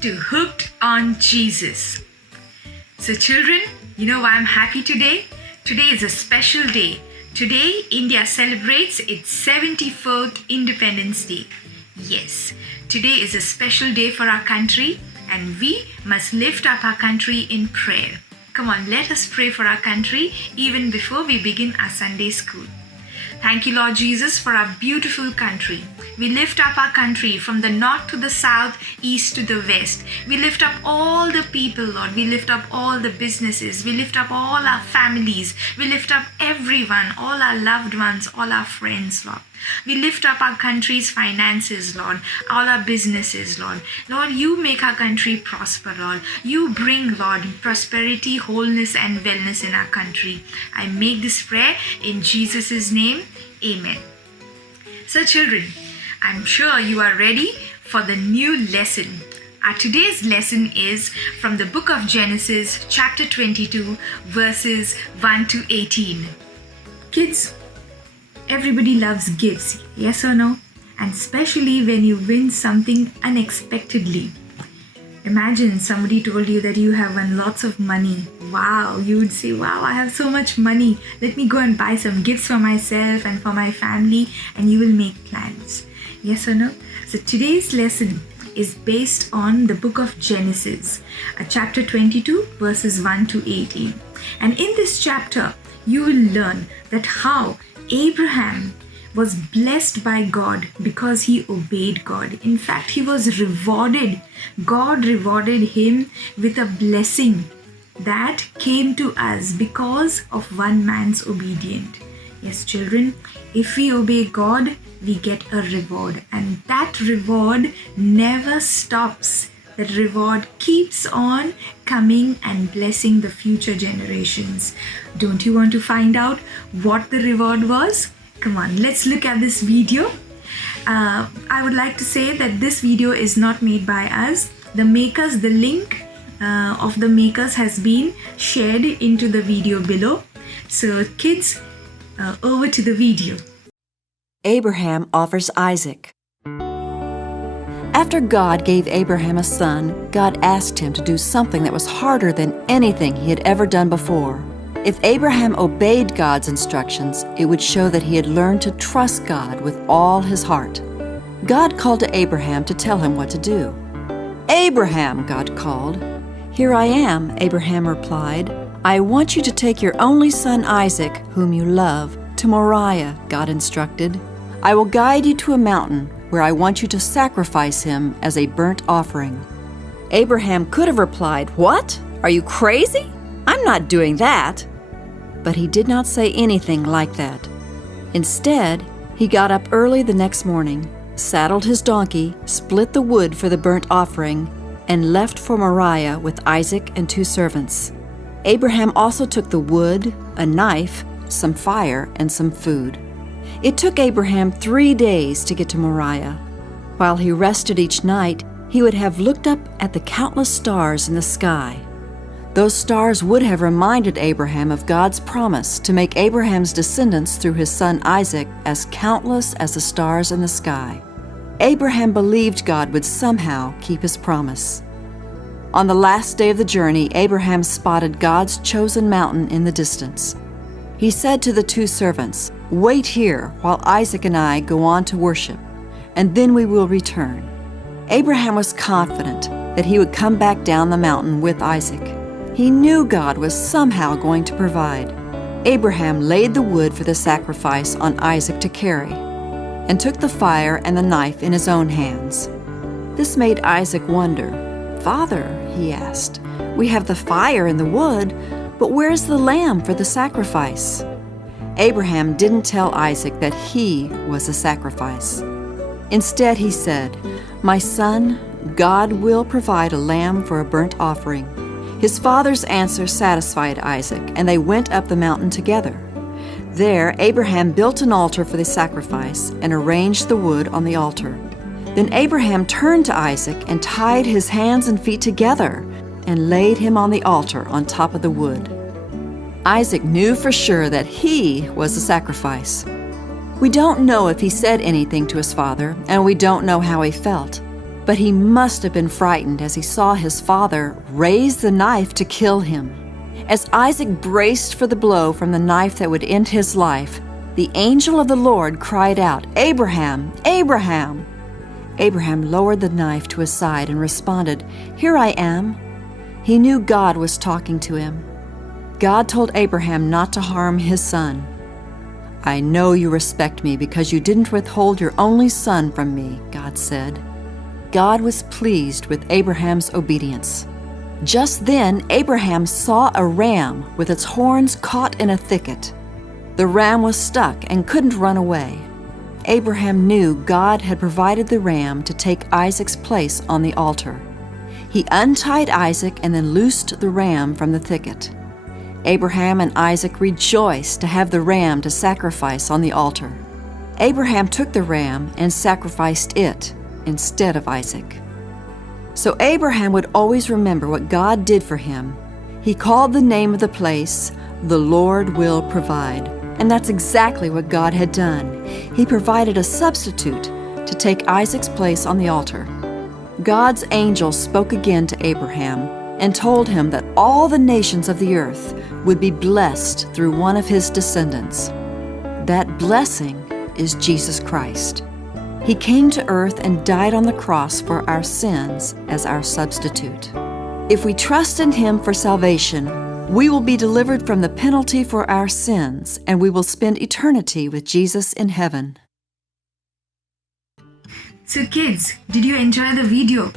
to Hooked on Jesus. So children, you know why I'm happy today? Today is a special day. Today, India celebrates its 74th Independence Day. Yes, today is a special day for our country, and we must lift up our country in prayer. Come on, let us pray for our country even before we begin our Sunday school. Thank you, Lord Jesus, for our beautiful country. We lift up our country from the north to the south, east to the west. We lift up all the people, Lord. We lift up all the businesses. We lift up all our families. We lift up everyone, all our loved ones, all our friends, Lord. We lift up our country's finances, Lord, all our businesses, Lord. Lord, you make our country prosper, Lord. You bring, Lord, prosperity, wholeness, and wellness in our country. I make this prayer in Jesus' name. Amen. So, children, I'm sure you are ready for the new lesson. Our today's lesson is from the book of Genesis, chapter 22, verses 1 to 18. Kids, everybody loves gifts, yes or no? And especially when you win something unexpectedly. Imagine somebody told you that you have won lots of money. Wow, you would say, wow, I have so much money. Let me go and buy some gifts for myself and for my family, and you will make plans. Yes or no? So today's lesson is based on the book of Genesis, chapter 22, verses 1 to 18. And in this chapter, you will learn that how Abraham was blessed by God because he obeyed God. In fact, he was rewarded. God rewarded him with a blessing that came to us because of one man's obedience. Yes, children, if we obey God, we get a reward, and that reward never stops. That reward keeps on coming and blessing the future generations. Don't you want to find out what the reward was? Come on, let's look at this video. I would like to say that this video is not made by us. The makers, the link of the makers has been shared into the video below. So kids, over to the video. Abraham offers Isaac. After God gave Abraham a son, God asked him to do something that was harder than anything he had ever done before. If Abraham obeyed God's instructions, it would show that he had learned to trust God with all his heart. God called to Abraham to tell him what to do. "Abraham," God called. "Here I am," Abraham replied. "I want you to take your only son Isaac, whom you love, to Moriah," God instructed. "I will guide you to a mountain where I want you to sacrifice him as a burnt offering." Abraham could have replied, "What? Are you crazy? I'm not doing that." But he did not say anything like that. Instead, he got up early the next morning, saddled his donkey, split the wood for the burnt offering, and left for Moriah with Isaac and 2 servants. Abraham also took the wood, a knife, some fire, and some food. It took Abraham 3 days to get to Moriah. While he rested each night, he would have looked up at the countless stars in the sky. Those stars would have reminded Abraham of God's promise to make Abraham's descendants through his son Isaac as countless as the stars in the sky. Abraham believed God would somehow keep his promise. On the last day of the journey, Abraham spotted God's chosen mountain in the distance. He said to the 2 servants, "Wait here while Isaac and I go on to worship, and then we will return." Abraham was confident that he would come back down the mountain with Isaac. He knew God was somehow going to provide. Abraham laid the wood for the sacrifice on Isaac to carry, and took the fire and the knife in his own hands. This made Isaac wonder. "Father," he asked, "we have the fire and the wood, but where is the lamb for the sacrifice?" Abraham didn't tell Isaac that he was the sacrifice. Instead, he said, "My son, God will provide a lamb for a burnt offering." His father's answer satisfied Isaac, and they went up the mountain together. There, Abraham built an altar for the sacrifice and arranged the wood on the altar. Then Abraham turned to Isaac and tied his hands and feet together and laid him on the altar on top of the wood. Isaac knew for sure that he was the sacrifice. We don't know if he said anything to his father, and we don't know how he felt. But he must have been frightened as he saw his father raise the knife to kill him. As Isaac braced for the blow from the knife that would end his life, the angel of the Lord cried out, "Abraham, Abraham!" Abraham lowered the knife to his side and responded, "Here I am." He knew God was talking to him. God told Abraham not to harm his son. "I know you respect me because you didn't withhold your only son from me," God said. God was pleased with Abraham's obedience. Just then, Abraham saw a ram with its horns caught in a thicket. The ram was stuck and couldn't run away. Abraham knew God had provided the ram to take Isaac's place on the altar. He untied Isaac and then loosed the ram from the thicket. Abraham and Isaac rejoiced to have the ram to sacrifice on the altar. Abraham took the ram and sacrificed it instead of Isaac. So Abraham would always remember what God did for him. He called the name of the place, "The Lord Will Provide." And that's exactly what God had done. He provided a substitute to take Isaac's place on the altar. God's angel spoke again to Abraham and told him that all the nations of the earth would be blessed through one of his descendants. That blessing is Jesus Christ. He came to earth and died on the cross for our sins as our substitute. If we trust in Him for salvation, we will be delivered from the penalty for our sins, and we will spend eternity with Jesus in heaven. So kids, did you enjoy the video?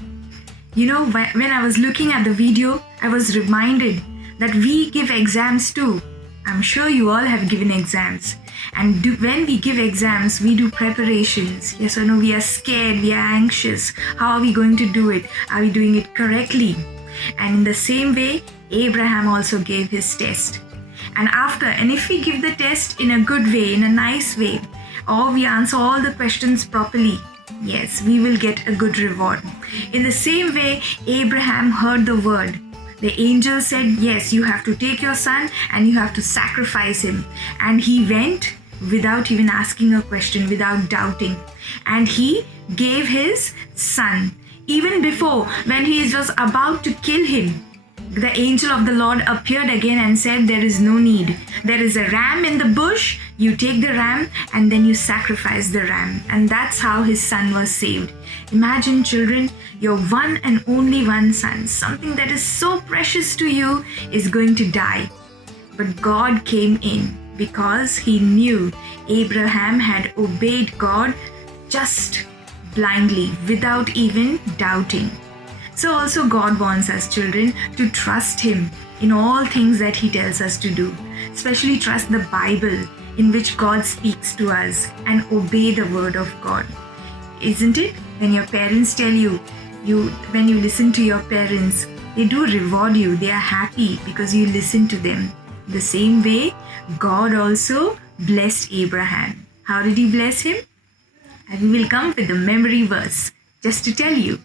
You know, when I was looking at the video, I was reminded that we give exams too. I'm sure you all have given exams. And when we give exams, we do preparations. Yes or no, we are scared, we are anxious. How are we going to do it? Are we doing it correctly? And in the same way, Abraham also gave his test. And if we give the test in a good way, in a nice way, or we answer all the questions properly, yes, we will get a good reward. In the same way, Abraham heard the word. The angel said, yes, you have to take your son and you have to sacrifice him. And he went without even asking a question, without doubting. And he gave his son. Even before, when he was about to kill him, the angel of the Lord appeared again and said, there is no need. There is a ram in the bush. You take the ram and then you sacrifice the ram. And that's how his son was saved. Imagine, children, your one and only one son, something that is so precious to you, is going to die. But God came in because He knew Abraham had obeyed God just blindly, without even doubting. So also God wants us, children, to trust Him in all things that He tells us to do. Especially trust the Bible, in which God speaks to us, and obey the word of God. Isn't it? When your parents tell you, when you listen to your parents, they do reward you. They are happy because you listen to them. The same way, God also blessed Abraham. How did He bless him? And we will come with the memory verse just to tell you.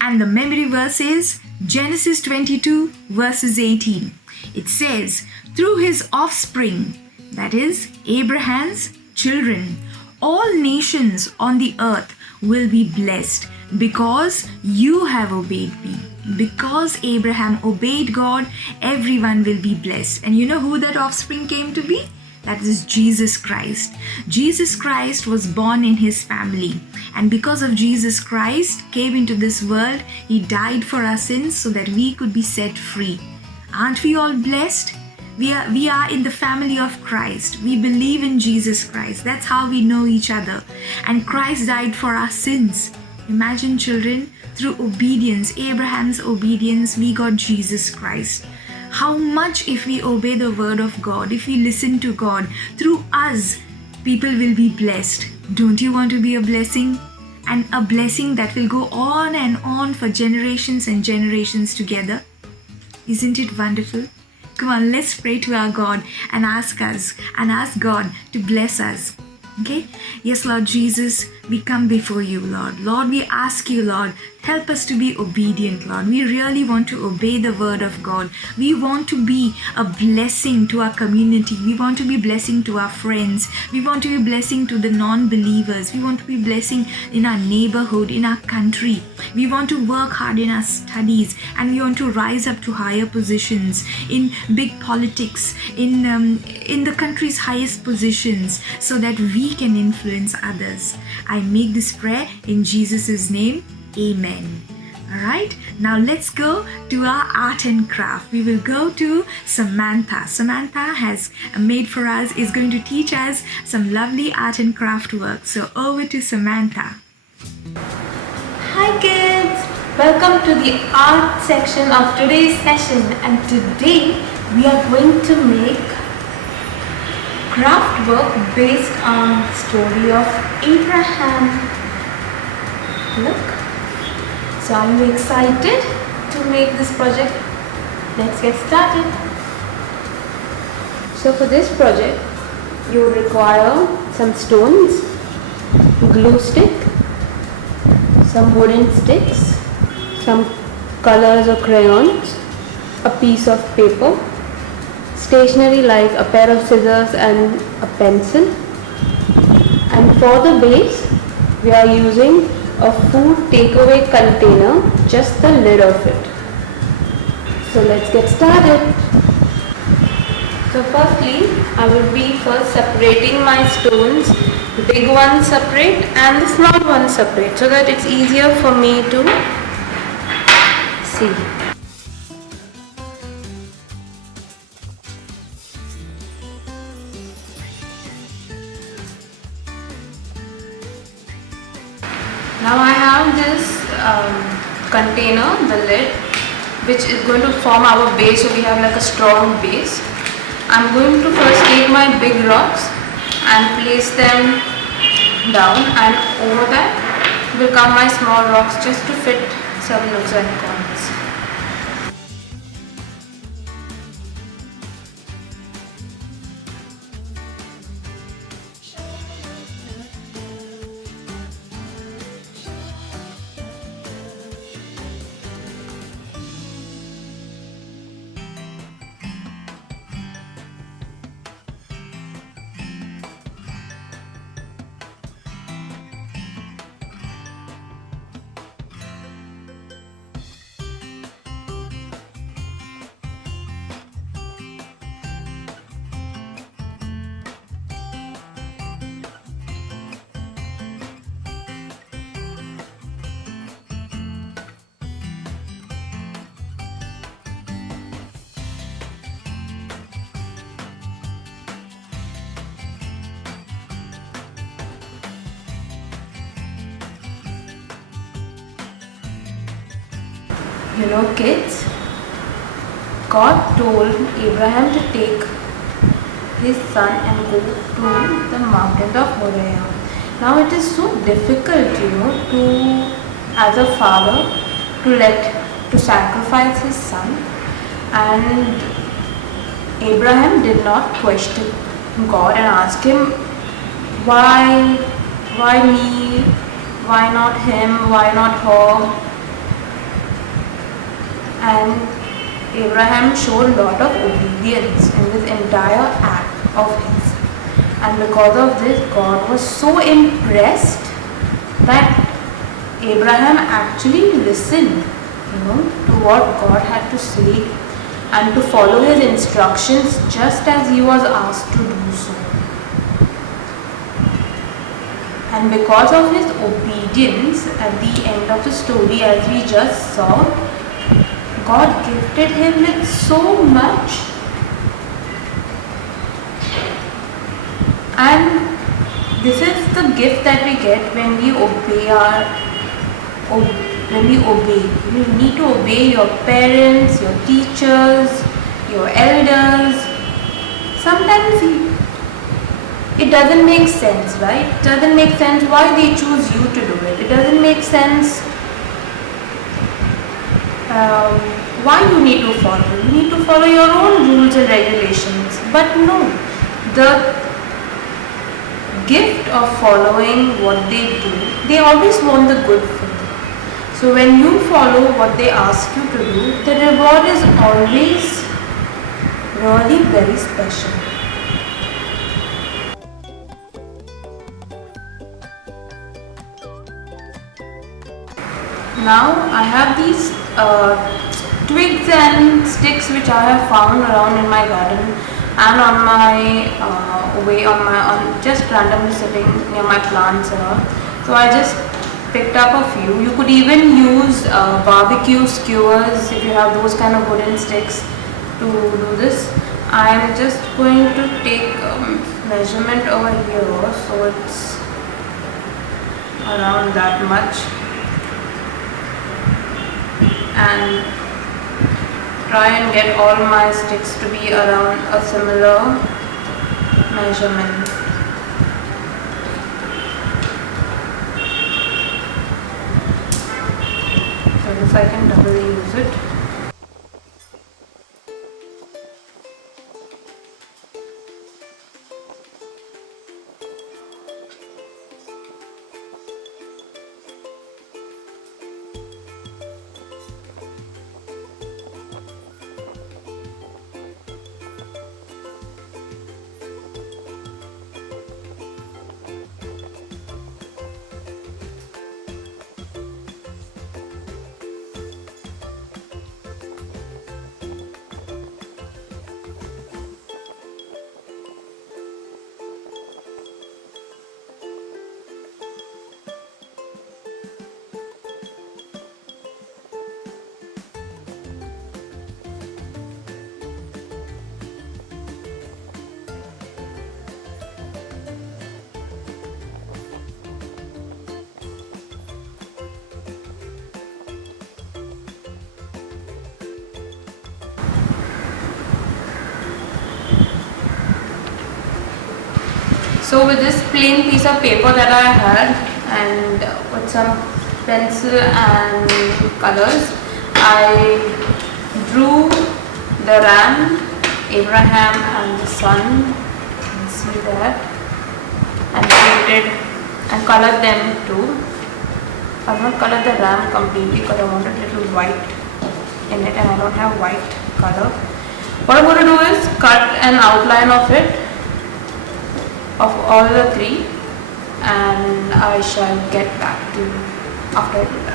And the memory verse is Genesis 22 verses 18. It says, through his offspring, that is Abraham's children, all nations on the earth will be blessed because you have obeyed me. Because Abraham obeyed God, everyone will be blessed. And you know who that offspring came to be? That is Jesus Christ. Jesus Christ was born in his family. And because of Jesus Christ came into this world, He died for our sins so that we could be set free. Aren't we all blessed? We are in the family of Christ. We believe in Jesus Christ. That's how we know each other. And Christ died for our sins. Imagine, children, through obedience, Abraham's obedience, we got Jesus Christ. How much if we obey the word of God, if we listen to God, through us, people will be blessed. Don't you want to be a blessing? And a blessing that will go on and on for generations and generations together. Isn't it wonderful? Come on, let's pray to our God and ask God to bless us. Okay? Yes, Lord Jesus, we come before you, Lord. Lord, we ask you, Lord, Help us to be obedient, Lord. We really want to obey the word of God. We want to be a blessing to our community. We want to be blessing to our friends. We want to be blessing to the non-believers. We want to be blessing in our neighborhood, in our country. We want to work hard in our studies, and we want to rise up to higher positions in big politics, in the country's highest positions, so that we can influence others. I make this prayer in Jesus' name. Amen. All right, now let's go to our art and craft. We will go to Samantha. Samantha has made for us, is going to teach us some lovely art and craft work. So over to Samantha. Hi kids, welcome to the art section of today's session, and today we are going to make craft work based on the story of Abraham. Look. So are you excited to make this project? Let's get started. So for this project, you will require some stones, glue stick, some wooden sticks, some colors or crayons, a piece of paper, stationery like a pair of scissors and a pencil. And for the base, we are using a food takeaway container, just the lid of it. So let's get started. So firstly, I will be first separating my stones, the big ones separate and the small ones separate, so that it's easier for me to see. Now I have this container, the lid, which is going to form our base, so we have like a strong base. I'm going to first take my big rocks and place them down, and over that will come my small rocks just to fit some nooks and corners. You know, kids, God told Abraham to take his son and go to the mountains of Moriah. Now it is so difficult, as a father to sacrifice his son, and Abraham did not question God and ask him, why me, why not him, why not her? And Abraham showed a lot of obedience in this entire act of his. And because of this, God was so impressed that Abraham actually listened, to what God had to say, and to follow his instructions just as he was asked to do so. And because of his obedience, at the end of the story, as we just saw, God gifted him with so much. And this is the gift that we get when we obey You need to obey your parents, your teachers, your elders. Sometimes it doesn't make sense, right? It doesn't make sense why they choose you to do it. It doesn't make sense why you need to follow. You need to follow your own rules and regulations. But no, the gift of following what they do, they always want the good for you. So when you follow what they ask you to do, the reward is always really very special. Now I have these twigs and sticks which I have found around in my garden and on my just randomly sitting near my plants and all. So I just picked up a few. You could even use barbecue skewers if you have those kind of wooden sticks to do this. I am just going to take measurement over here, so it's around that much, and try and get all my sticks to be around a similar measurement. So this I can doubly use it. So with this plain piece of paper that I had and with some pencil and colors, I drew the ram, Abraham and the sun, you can see that, and painted and colored them too. I have not colored the ram completely because I wanted a little white in it and I don't have white color. What I'm going to do is cut an outline of it, of all the three, and I shall get back to you after I do that.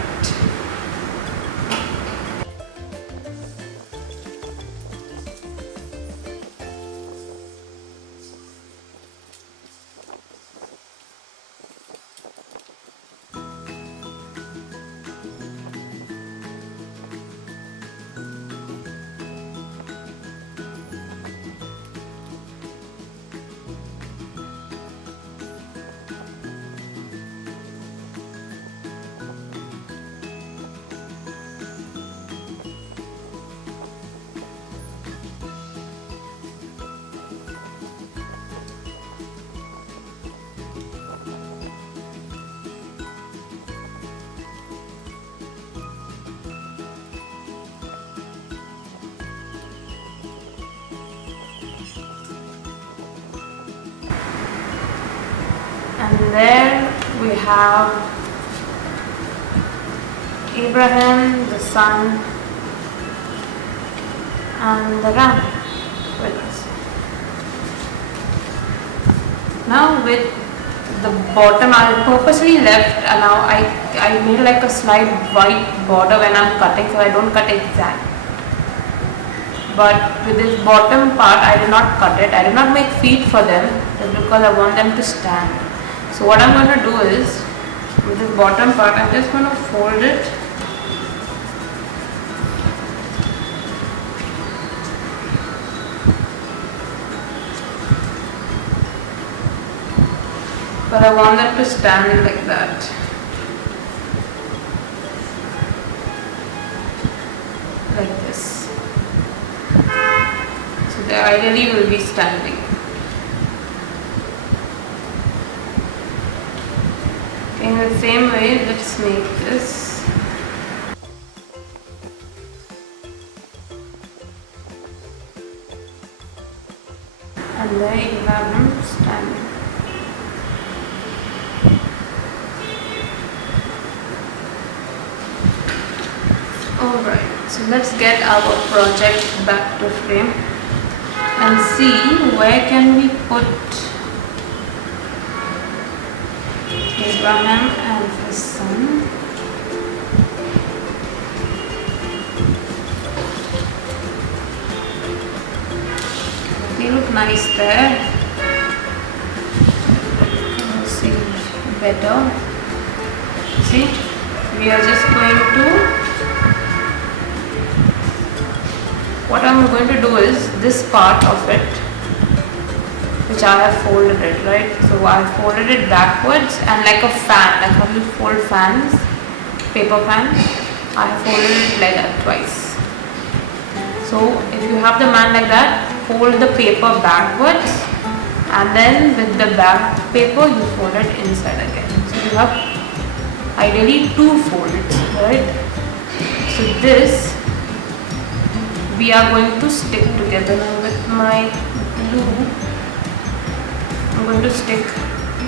And there we have Abraham, the sun, and the ram with us. Now with the bottom, I purposely left, now I made like a slight white border when I'm cutting, so I don't cut exact. But with this bottom part, I did not cut it. I did not make feet for them just because I want them to stand. So what I'm going to do is, with this bottom part, I'm just going to fold it but I want them to stand like that. Like this. So they ideally will be standing. In the same way, let's make this. And there you have him standing. So let's get our project back to frame and see where can we put Abraham and his son. They look nice there. Let's see better. See, we are just going to, what I'm going to do is this part of it, which I have folded it, right? So I folded it backwards and like a fan, like how you fold fans, paper fans, I have folded it like that twice. So if you have the man like that, fold the paper backwards and then with the back paper you fold it inside again. So you have ideally two folds, right? So this we are going to stick together. Now with my glue I'm going to stick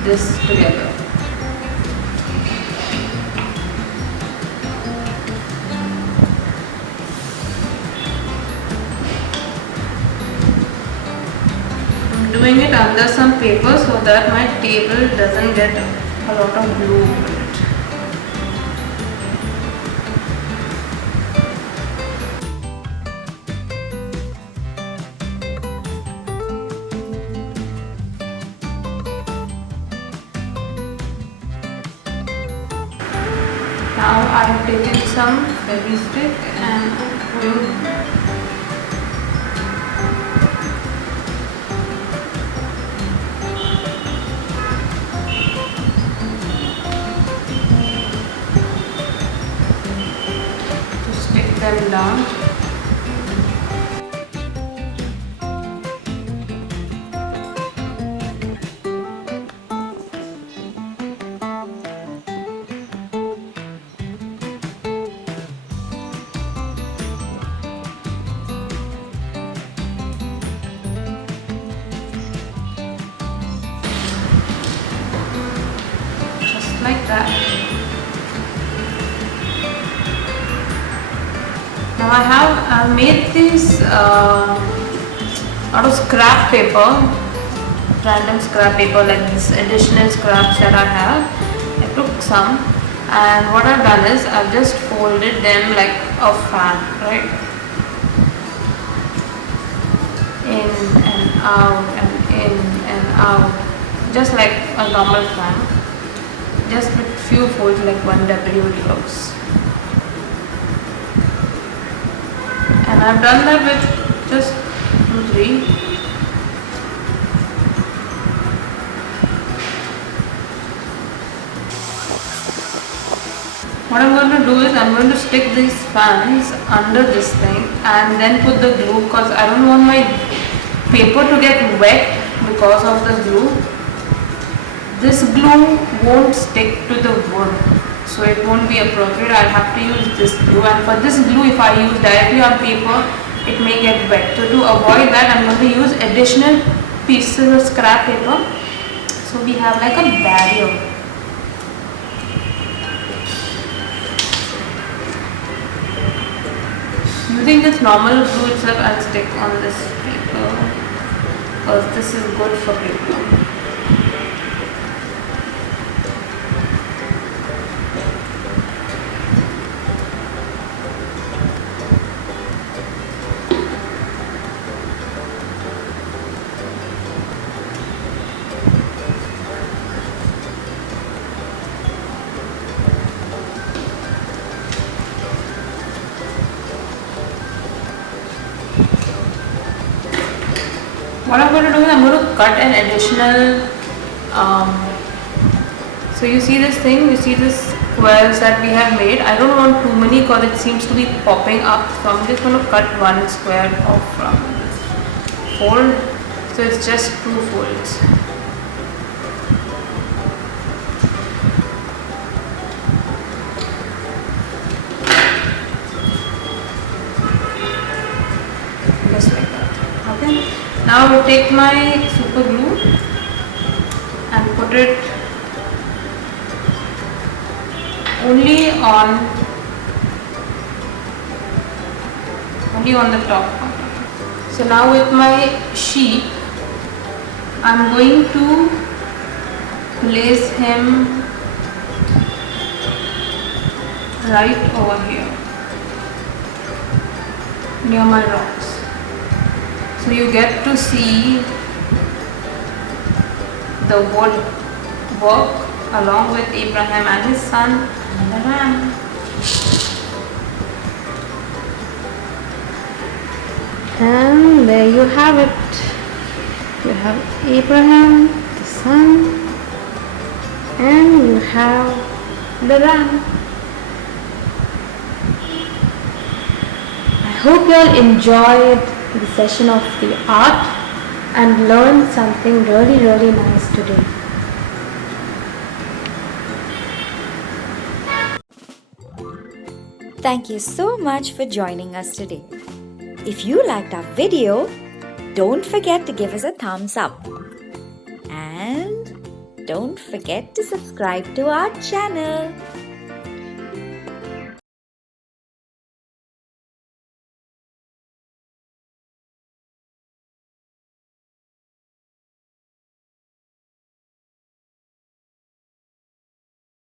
this together. I'm doing it under some paper so that my table doesn't get a lot of glue over it. Now I have taken some Fevistick and I'm going to stick them down. Like that. Now I made these out of scrap paper, random scrap paper, like this additional scraps that I have. I took some and what I've done is I've just folded them like a fan, right? In and out and in and out, just like a normal fan. Just with few folds like 1W gloves. And I've done that with just 2, 3. What I'm going to do is I'm going to stick these fans under this thing and then put the glue because I don't want my paper to get wet because of the glue. This glue won't stick to the wood, so it won't be appropriate. I'll have to use this glue, and for this glue if I use directly on paper it may get wet. So to avoid that I'm going to use additional pieces of scrap paper, so we have like a barrier. Using this normal glue itself I'll stick on this paper because this is good for paper. What I'm going to do is I'm going to cut an additional, so you see this thing, you see this squares that we have made. I don't want too many because it seems to be popping up, so I'm just going to cut one square off from this fold, so it's just 2 folds. Just like that, okay. Now I will take my super glue and put it only on only on the top part. So now with my sheep, I'm going to place him right over here near my rocks. So you get to see the wood work along with Abraham and his son and the ram. And there you have it. You have Abraham, the son, and you have the ram. I hope you all enjoyed the session of the art and learned something really nice today. Thank you so much for joining us today. If you liked our video, don't forget to give us a thumbs up. And don't forget to subscribe to our channel.